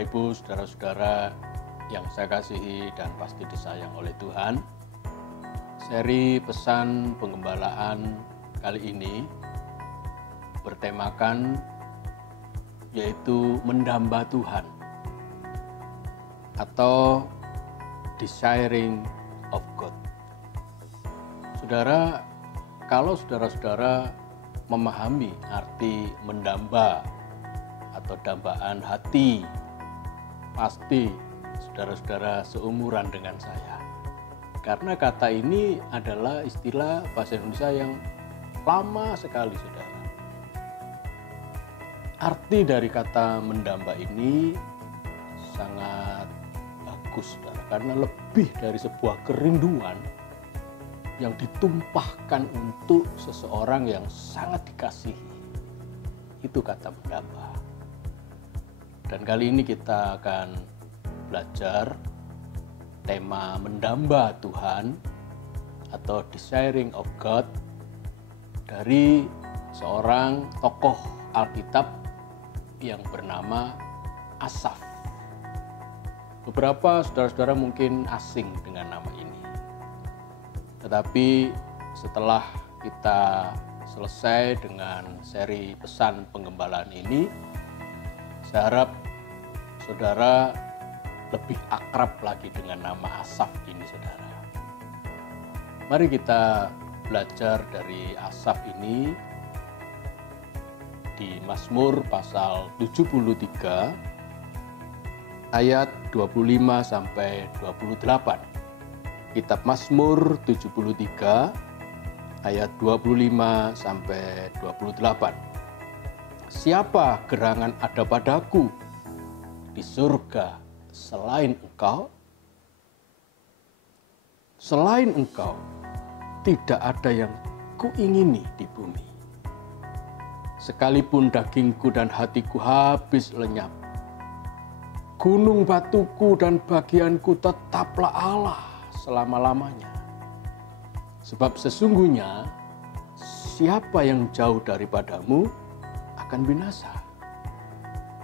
Bapak Ibu, saudara-saudara yang saya kasihi dan pasti disayang oleh Tuhan. Seri pesan penggembalaan kali ini bertemakan yaitu mendamba Tuhan atau desiring of God. Saudara, kalau saudara-saudara memahami arti mendamba atau dambaan hati, pasti saudara-saudara seumuran dengan saya. Karena kata ini adalah istilah bahasa Indonesia yang lama sekali, saudara. Arti dari kata mendamba ini sangat bagus, saudara, karena lebih dari sebuah kerinduan yang ditumpahkan untuk seseorang yang sangat dikasihi. Itu kata mendamba. Dan kali ini kita akan belajar tema mendamba Tuhan atau desiring of God dari seorang tokoh Alkitab yang bernama Asaf. Beberapa saudara-saudara mungkin asing dengan nama ini. Tetapi setelah kita selesai dengan seri pesan penggembalaan ini, saya harap saudara lebih akrab lagi dengan nama Asaf ini, saudara. Mari kita belajar dari Asaf ini di Mazmur pasal 73 ayat 25 sampai 28. Kitab Mazmur 73 ayat 25 sampai 28. Siapa gerangan ada padaku di surga selain Engkau? Selain Engkau tidak ada yang kuingini di bumi. Sekalipun dagingku dan hatiku habis lenyap, gunung batuku dan bagianku tetaplah Allah selama-lamanya. Sebab sesungguhnya siapa yang jauh daripadamu akan binasa.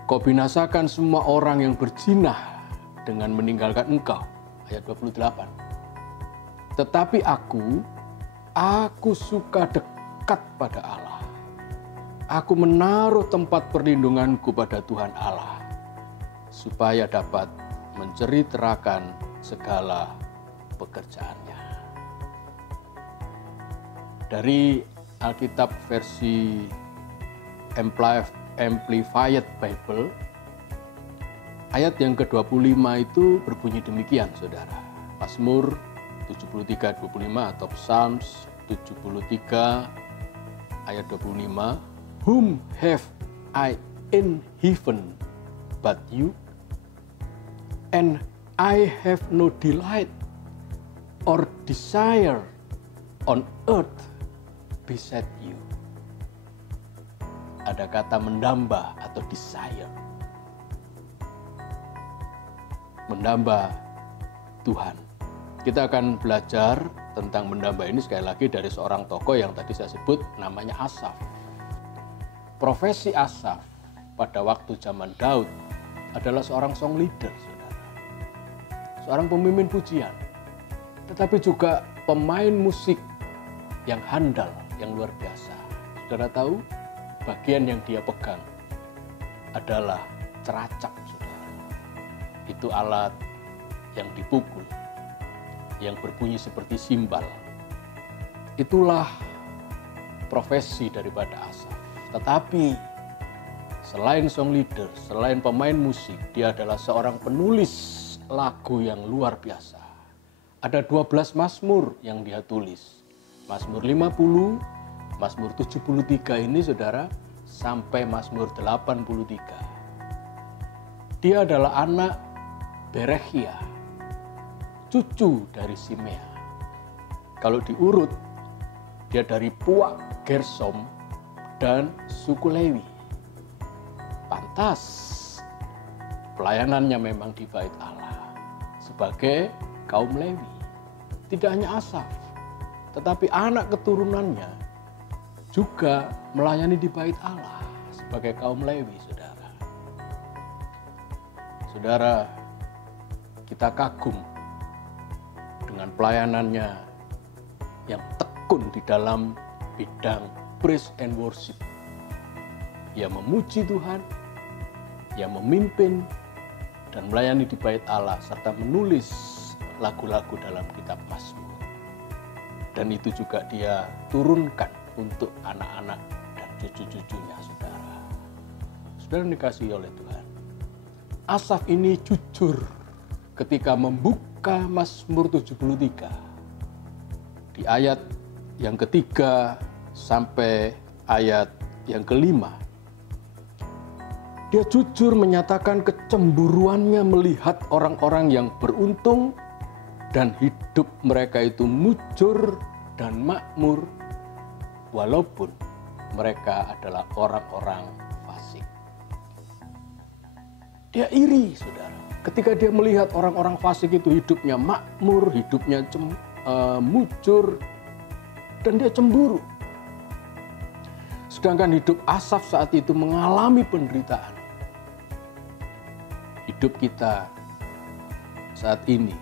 Kau binasakan semua orang yang berzinah dengan meninggalkan Engkau. Ayat 28. Tetapi aku suka dekat pada Allah. Aku menaruh tempat perlindunganku pada Tuhan Allah, supaya dapat menceritakan segala pekerjaannya. Dari Alkitab versi Amplified Bible, ayat yang ke-25 itu berbunyi demikian, saudara. Mazmur 73:25 atau Psalms 73 ayat 25. Whom have I in heaven but you? And I have no delight or desire on earth beside you. Ada kata mendamba atau desire. Mendamba Tuhan. Kita akan belajar tentang mendamba ini sekali lagi dari seorang tokoh yang tadi saya sebut namanya Asaf. Profesi Asaf pada waktu zaman Daud adalah seorang song leader, saudara. Seorang pemimpin pujian, tetapi juga pemain musik yang handal, yang luar biasa. Saudara tahu, bagian yang dia pegang adalah ceracap, saudara. Itu alat yang dipukul, yang berbunyi seperti simbal. Itulah profesi daripada Asaf. Tetapi selain song leader, selain pemain musik, dia adalah seorang penulis lagu yang luar biasa. Ada 12 mazmur yang dia tulis. Mazmur 50, Mazmur 73 ini, saudara, sampai Mazmur 83. Dia adalah anak Berechia, cucu dari Simea. Kalau diurut, dia dari Puak Gersom dan suku Lewi. Pantas pelayanannya memang di bait Allah sebagai kaum Lewi. Tidak hanya Asaf, tetapi anak keturunannya juga melayani di bait Allah sebagai kaum Lewi, saudara. Saudara, kita kagum dengan pelayanannya yang tekun di dalam bidang praise and worship. Ia memuji Tuhan, ia memimpin dan melayani di bait Allah serta menulis lagu-lagu dalam kitab Mazmur. Dan itu juga dia turunkan untuk anak-anak dan cucu-cucunya, saudara. Saudara dikasihi oleh Tuhan. Asaf ini jujur ketika membuka Mazmur 73. Di ayat yang ketiga sampai ayat yang kelima. Dia jujur menyatakan kecemburuannya melihat orang-orang yang beruntung dan hidup mereka itu mujur dan makmur walaupun mereka adalah orang-orang fasik. Dia iri, saudara, ketika dia melihat orang-orang fasik itu hidupnya makmur, hidupnya mujur, dan dia cemburu. Sedangkan hidup Asaf saat itu mengalami penderitaan. Hidup kita saat ini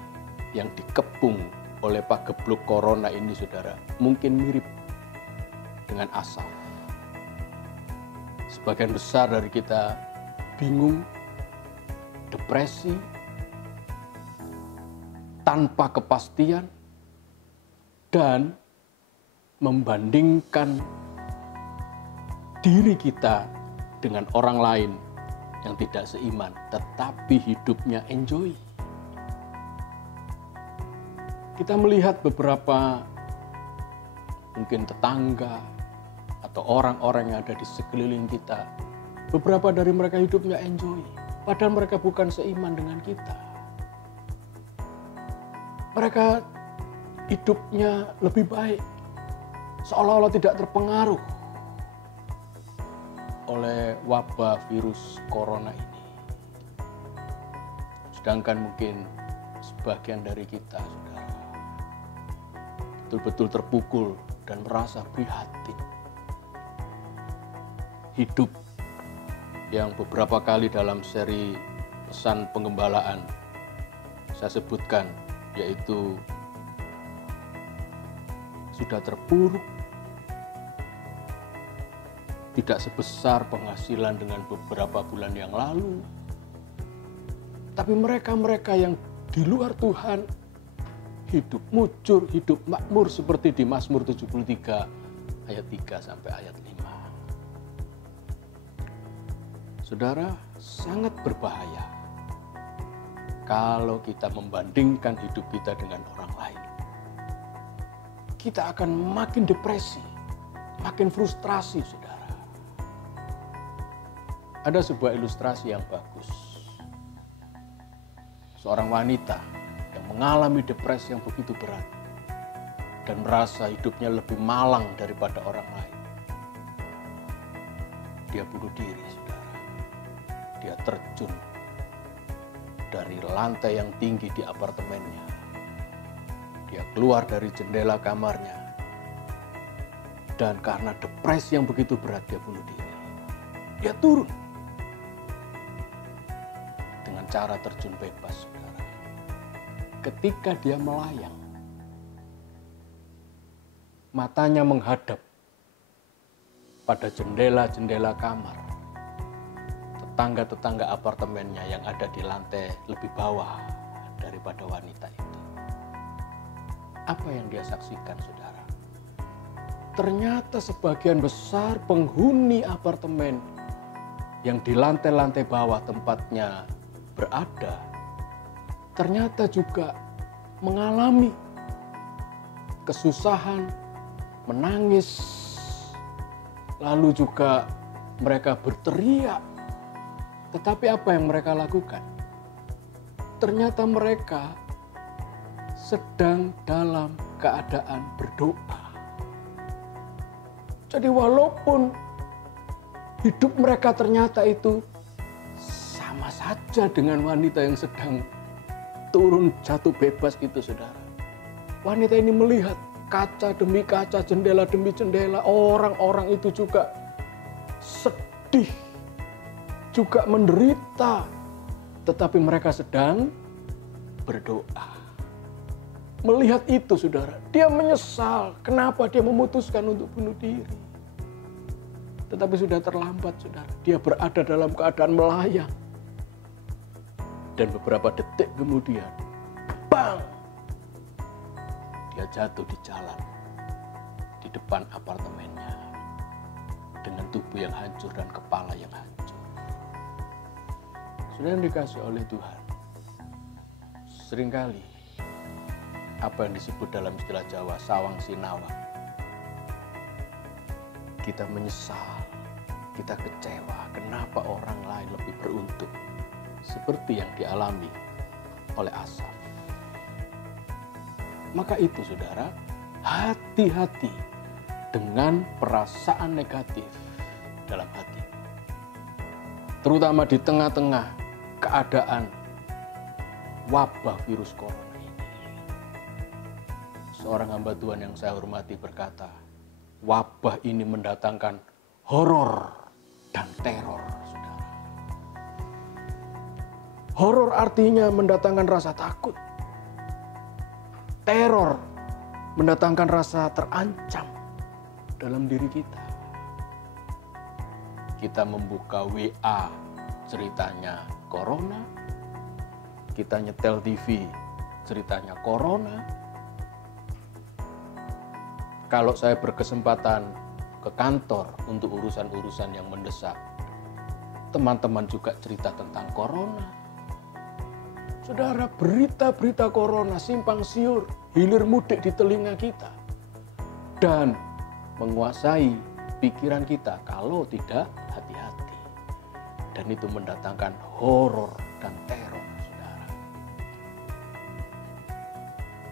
yang dikepung oleh pagebluk corona ini, saudara, mungkin mirip dengan Asaf. Sebagian besar dari kita bingung, depresi, tanpa kepastian, dan membandingkan diri kita dengan orang lain yang tidak seiman, tetapi hidupnya enjoy. Kita melihat beberapa mungkin tetangga atau orang-orang yang ada di sekeliling kita. Beberapa dari mereka hidupnya enjoy, padahal mereka bukan seiman dengan kita. Mereka hidupnya lebih baik, seolah-olah tidak terpengaruh oleh wabah virus corona ini. Sedangkan mungkin sebagian dari kita, saudara, betul-betul terpukul dan merasa prihatin. Hidup yang beberapa kali dalam seri pesan penggembalaan saya sebutkan, yaitu sudah terpuruk, tidak sebesar penghasilan dengan beberapa bulan yang lalu. Tapi mereka-mereka yang di luar Tuhan hidup mujur, hidup makmur seperti di Mazmur 73 ayat 3 sampai ayat 5. Saudara, sangat berbahaya kalau kita membandingkan hidup kita dengan orang lain. Kita akan makin depresi, makin frustrasi, saudara. Ada sebuah ilustrasi yang bagus. Seorang wanita yang mengalami depresi yang begitu berat dan merasa hidupnya lebih malang daripada orang lain. Dia bunuh diri, saudara. Dia terjun dari lantai yang tinggi di apartemennya. Dia keluar dari jendela kamarnya. Dan karena depresi yang begitu berat, dia bunuh diri. Dia turun dengan cara terjun bebas, saudara. Ketika dia melayang, matanya menghadap pada jendela-jendela kamar tetangga-tetangga apartemennya yang ada di lantai lebih bawah daripada wanita itu. Apa yang dia saksikan, saudara? Ternyata sebagian besar penghuni apartemen yang di lantai-lantai bawah tempatnya berada, ternyata juga mengalami kesusahan, menangis, lalu juga mereka berteriak. Tetapi apa yang mereka lakukan? Ternyata mereka sedang dalam keadaan berdoa. Jadi walaupun hidup mereka ternyata itu sama saja dengan wanita yang sedang turun jatuh bebas itu, saudara. Wanita ini melihat kaca demi kaca, jendela demi jendela, orang-orang itu juga sedih, juga menderita, tetapi mereka sedang berdoa. Melihat itu, saudara, dia menyesal kenapa dia memutuskan untuk bunuh diri. Tetapi sudah terlambat, saudara. Dia berada dalam keadaan melayang. Dan beberapa detik kemudian, bang! Dia jatuh di jalan, di depan apartemennya, dengan tubuh yang hancur dan kepala yang hancur. Saudara yang dikasih oleh Tuhan, seringkali apa yang disebut dalam istilah Jawa sawang sinawang, kita menyesal, kita kecewa kenapa orang lain lebih beruntung, seperti yang dialami oleh Asaf. Maka itu, saudara, hati-hati dengan perasaan negatif dalam hati, terutama di tengah-tengah keadaan wabah virus corona. Seorang hamba Tuhan yang saya hormati berkata, wabah ini mendatangkan horor dan teror, saudara. Horor artinya mendatangkan rasa takut. Teror mendatangkan rasa terancam dalam diri kita. Kita membuka WA, ceritanya corona. Kita nyetel TV, ceritanya corona. Kalau saya berkesempatan ke kantor untuk urusan-urusan yang mendesak, teman-teman juga cerita tentang corona. Saudara, berita-berita corona simpang siur, hilir mudik di telinga kita. Dan menguasai pikiran kita kalau tidak hati-hati. Dan itu mendatangkan horor dan teror, saudara.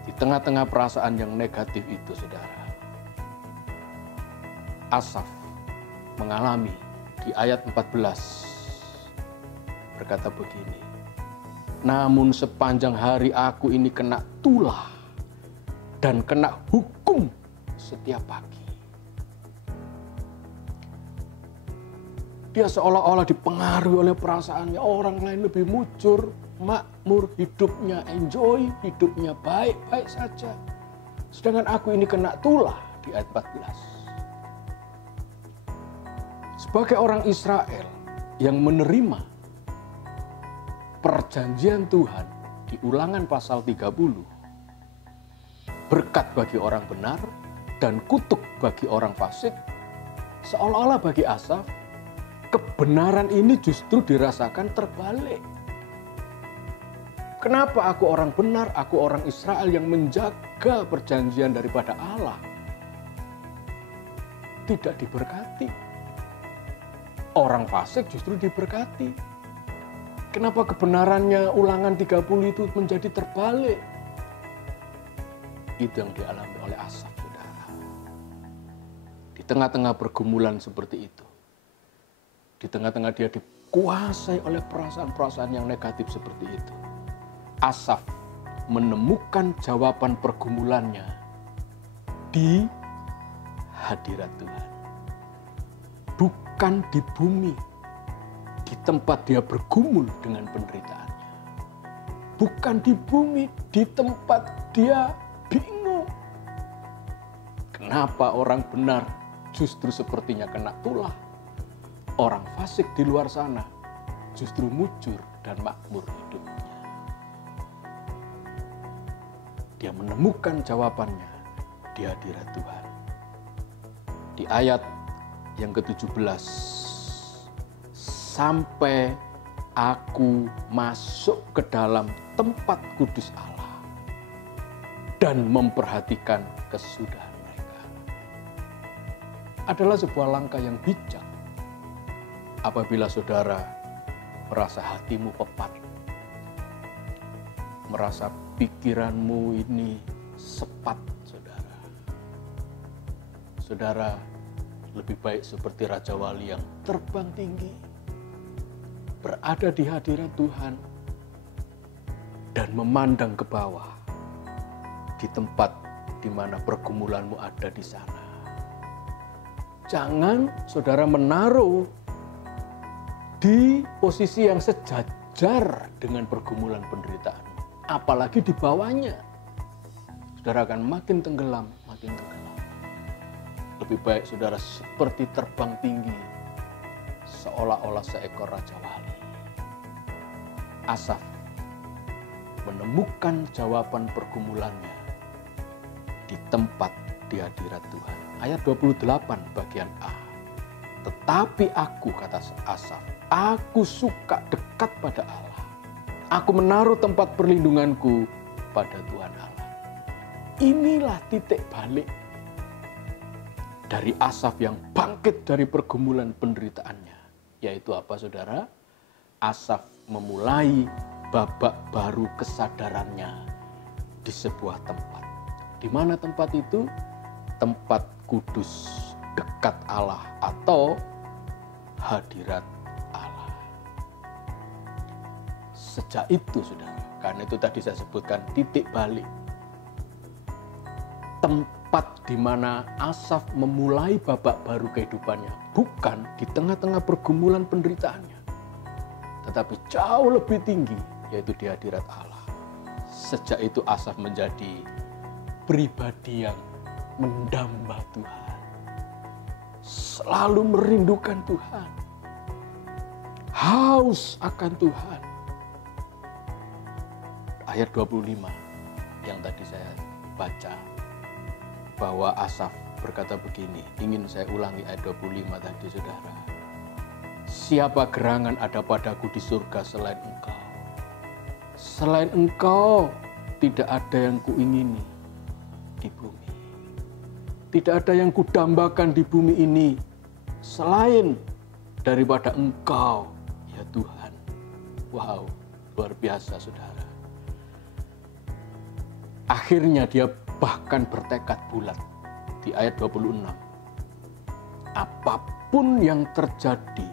Di tengah-tengah perasaan yang negatif itu, saudara, Asaf mengalami di ayat 14 berkata begini, namun sepanjang hari aku ini kena tulah dan kena hukum setiap pagi. Dia seolah-olah dipengaruhi oleh perasaannya, orang lain lebih mujur, makmur, hidupnya enjoy, hidupnya baik-baik saja. Sedangkan aku ini kena tulah di ayat 14. Sebagai orang Israel yang menerima perjanjian Tuhan di Ulangan pasal 30, berkat bagi orang benar dan kutuk bagi orang fasik, seolah-olah bagi Asaf, kebenaran ini justru dirasakan terbalik. Kenapa aku orang benar, aku orang Israel yang menjaga perjanjian daripada Allah, tidak diberkati? Orang fasik justru diberkati. Kenapa kebenarannya Ulangan 30 itu menjadi terbalik? Itu yang dialami oleh Asaf, saudara. Di tengah-tengah pergumulan seperti itu, di tengah-tengah dia dikuasai oleh perasaan-perasaan yang negatif seperti itu, Asaf menemukan jawaban pergumulannya di hadirat Tuhan. Bukan di bumi, di tempat dia bergumul dengan penderitaannya. Bukan di bumi, di tempat dia bingung. Kenapa orang benar justru sepertinya kena tulah? Orang fasik di luar sana justru mujur dan makmur hidupnya. Dia menemukan jawabannya di hadirat Tuhan. Di ayat yang ke-17, sampai aku masuk ke dalam tempat kudus Allah dan memperhatikan kesudahan mereka. Adalah sebuah langkah yang bijak apabila saudara merasa hatimu pepat, merasa pikiranmu ini sepat, saudara. Saudara lebih baik seperti Raja Wali yang terbang tinggi, berada di hadirat Tuhan, dan memandang ke bawah di tempat di mana pergumulanmu ada di sana. Jangan saudara menaruh di posisi yang wajar dengan pergumulan penderitaan, apalagi di bawahnya. Saudara akan makin tenggelam, makin tenggelam. Lebih baik saudara seperti terbang tinggi, seolah-olah seekor Raja Wali. Asaf menemukan jawaban pergumulannya di tempat di hadirat Tuhan. Ayat 28 bagian A. Tetapi aku, kata Asaf, aku suka dekat pada Allah. Aku menaruh tempat perlindunganku pada Tuhan Allah. Inilah titik balik dari Asaf yang bangkit dari pergumulan penderitaannya. Yaitu apa saudara? Asaf memulai babak baru kesadarannya di sebuah tempat. Di mana tempat itu? Tempat kudus dekat Allah atau hadirat Allah. Sejak itu saudara, karena itu tadi saya sebutkan titik balik. Tempat di mana Asaf memulai babak baru kehidupannya bukan di tengah-tengah pergumulan penderitaannya, tetapi jauh lebih tinggi, yaitu di hadirat Allah. Sejak itu Asaf menjadi pribadi yang mendamba Tuhan, selalu merindukan Tuhan, haus akan Tuhan. Ayat 25 yang tadi saya baca, bahwa Asaf berkata begini, ingin saya ulangi ayat 25 tadi saudara. Siapa gerangan ada padaku di surga selain Engkau? Selain Engkau tidak ada yang kuingini di bumi. Tidak ada yang kudambakan di bumi ini selain daripada Engkau, ya Tuhan. Wow, luar biasa saudara. Akhirnya dia bahkan bertekad bulat di ayat 26. Apapun yang terjadi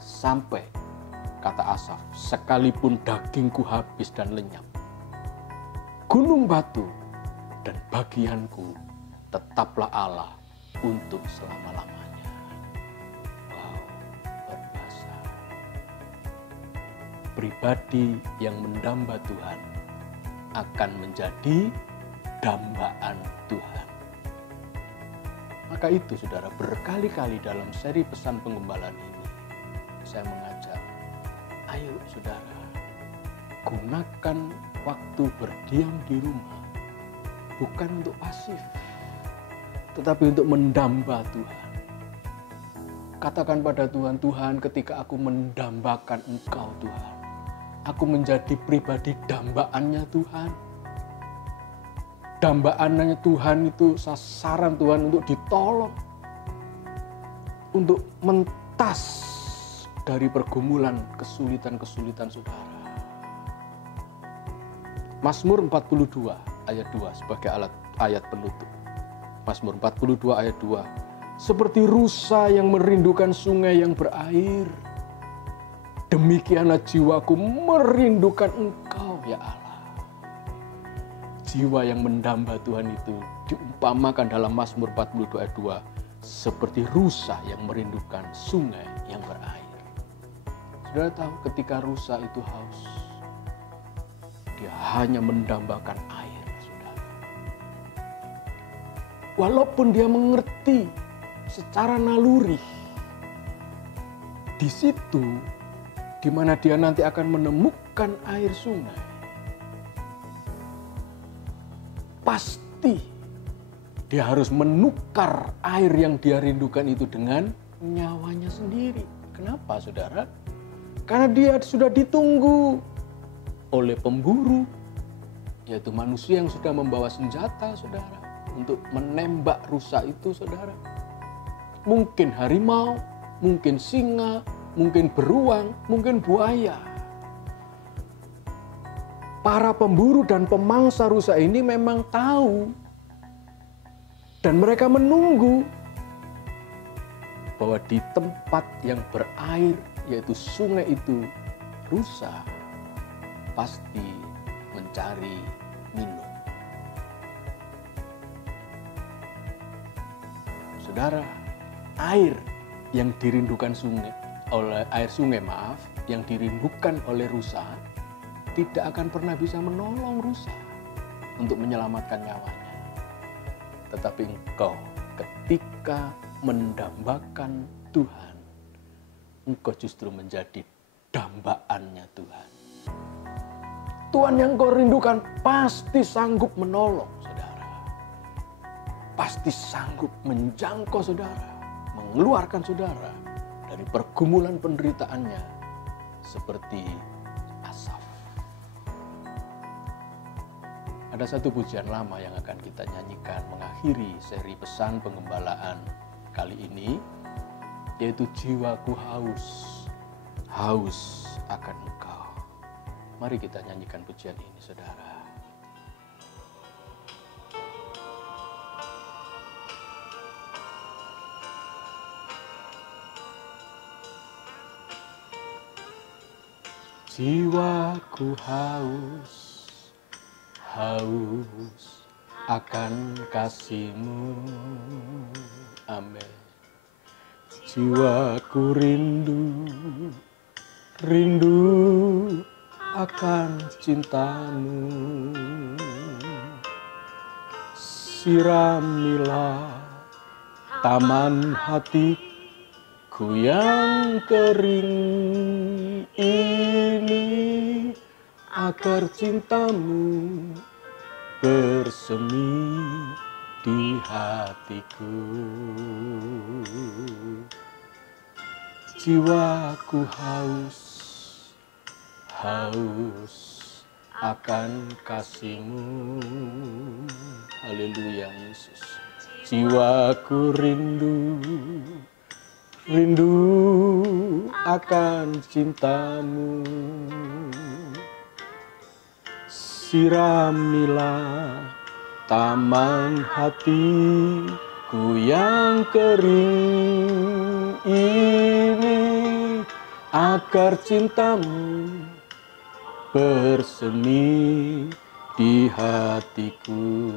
sampai, kata Asaf, sekalipun dagingku habis dan lenyap, gunung batu dan bagianku tetaplah Allah untuk selama-lamanya. Wow, luar biasa. Pribadi yang mendamba Tuhan akan menjadi dambaan Tuhan. Maka itu saudara, berkali-kali dalam seri pesan penggembalaan ini saya mengajak, ayo saudara, gunakan waktu berdiam di rumah bukan untuk pasif, tetapi untuk mendamba Tuhan. Katakan pada Tuhan, Tuhan, ketika aku mendambakan Engkau Tuhan, aku menjadi pribadi dambaannya Tuhan. Dambaannya Tuhan itu sasaran Tuhan untuk ditolong, untuk mentas dari pergumulan kesulitan-kesulitan saudara. Mazmur 42 ayat 2 sebagai ayat penutup. Mazmur 42 ayat 2. Seperti rusa yang merindukan sungai yang berair, demikianlah jiwaku merindukan Engkau ya Allah. Jiwa yang mendamba Tuhan itu diumpamakan dalam Mazmur 42 ayat 2 seperti rusa yang merindukan sungai yang berair. Saudara tahu ketika rusa itu haus, dia hanya mendambakan air, saudara. Walaupun dia mengerti secara naluri, di situ di mana dia nanti akan menemukan air sungai, pasti dia harus menukar air yang dia rindukan itu dengan nyawanya sendiri. Kenapa, saudara? Karena dia sudah ditunggu oleh pemburu, yaitu manusia yang sudah membawa senjata, saudara, untuk menembak rusa itu, saudara. Mungkin harimau, mungkin singa, mungkin beruang, mungkin buaya. Para pemburu dan pemangsa rusa ini memang tahu dan mereka menunggu bahwa di tempat yang berair, yaitu sungai itu, rusa pasti mencari minum. Saudara, air yang dirindukan sungai, yang dirindukan oleh rusa tidak akan pernah bisa menolong rusa untuk menyelamatkan nyawanya. Tetapi engkau ketika mendambakan Tuhan, engkau justru menjadi dambaannya Tuhan. Tuhan yang kau rindukan pasti sanggup menolong saudara. Pasti sanggup menjangkau saudara, mengeluarkan saudara dari pergumulan penderitaannya seperti Asaf. Ada satu pujian lama yang akan kita nyanyikan mengakhiri seri pesan pengembalaan kali ini, yaitu jiwaku haus akan Engkau. Mari kita nyanyikan pujian ini, saudara. Jiwaku haus akan kasih-Mu. Amin. Jiwaku rindu akan cinta-Mu. Siramilah taman hatiku yang kering ini, agar cinta-Mu bersemi di hatiku. Jiwaku haus akan kasih-Mu. Haleluya Yesus. Jiwaku rindu akan cinta-Mu. Siramilah taman hatiku yang kering ini, agar cinta-Mu bersemi di hatiku.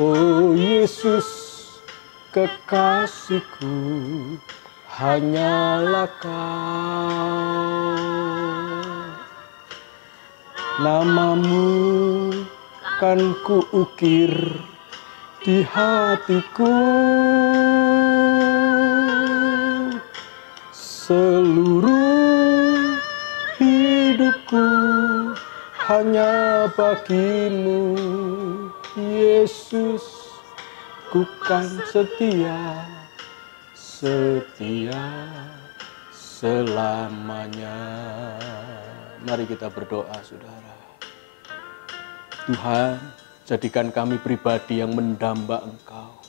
Oh Yesus, kekasihku, hanyalah Kau. Nama-Mu kan kuukir di hatiku. Seluruh hidupku hanya bagi-Mu, Yesus, ku kan setia selamanya. Mari kita berdoa, saudara. Tuhan, jadikan kami pribadi yang mendamba Engkau.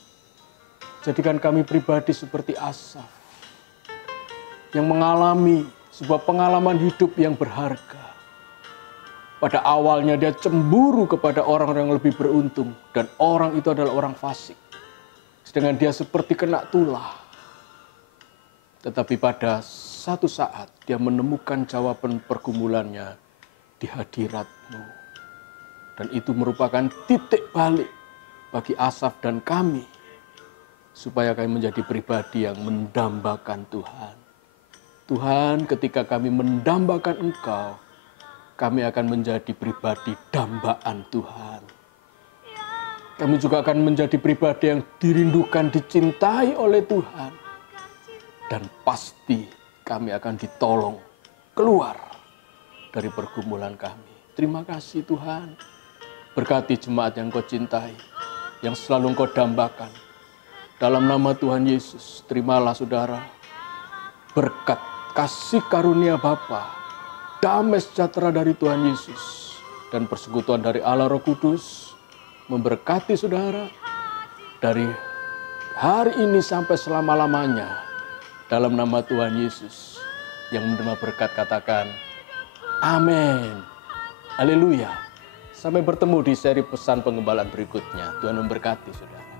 Jadikan kami pribadi seperti Asaf, yang mengalami sebuah pengalaman hidup yang berharga. Pada awalnya dia cemburu kepada orang yang lebih beruntung, dan orang itu adalah orang fasik. Sedangkan dia seperti kena tulah. Tetapi pada satu saat dia menemukan jawaban pergumulannya di hadirat-Mu. Dan itu merupakan titik balik bagi Asaf dan kami, supaya kami menjadi pribadi yang mendambakan Tuhan. Tuhan, ketika kami mendambakan Engkau, kami akan menjadi pribadi dambaan Tuhan. Kami juga akan menjadi pribadi yang dirindukan, dicintai oleh Tuhan. Dan pasti kami akan ditolong keluar dari pergumulan kami. Terima kasih Tuhan. Berkati jemaat yang Kau cintai, yang selalu Kau dambakan. Dalam nama Tuhan Yesus, terimalah saudara berkat kasih karunia Bapa, damai sejahtera dari Tuhan Yesus, dan persekutuan dari Allah Roh Kudus memberkati saudara dari hari ini sampai selama-lamanya. Dalam nama Tuhan Yesus, yang menerima berkat katakan amin. Haleluya. Sampai bertemu di seri pesan pengembalaan berikutnya. Tuhan memberkati saudara.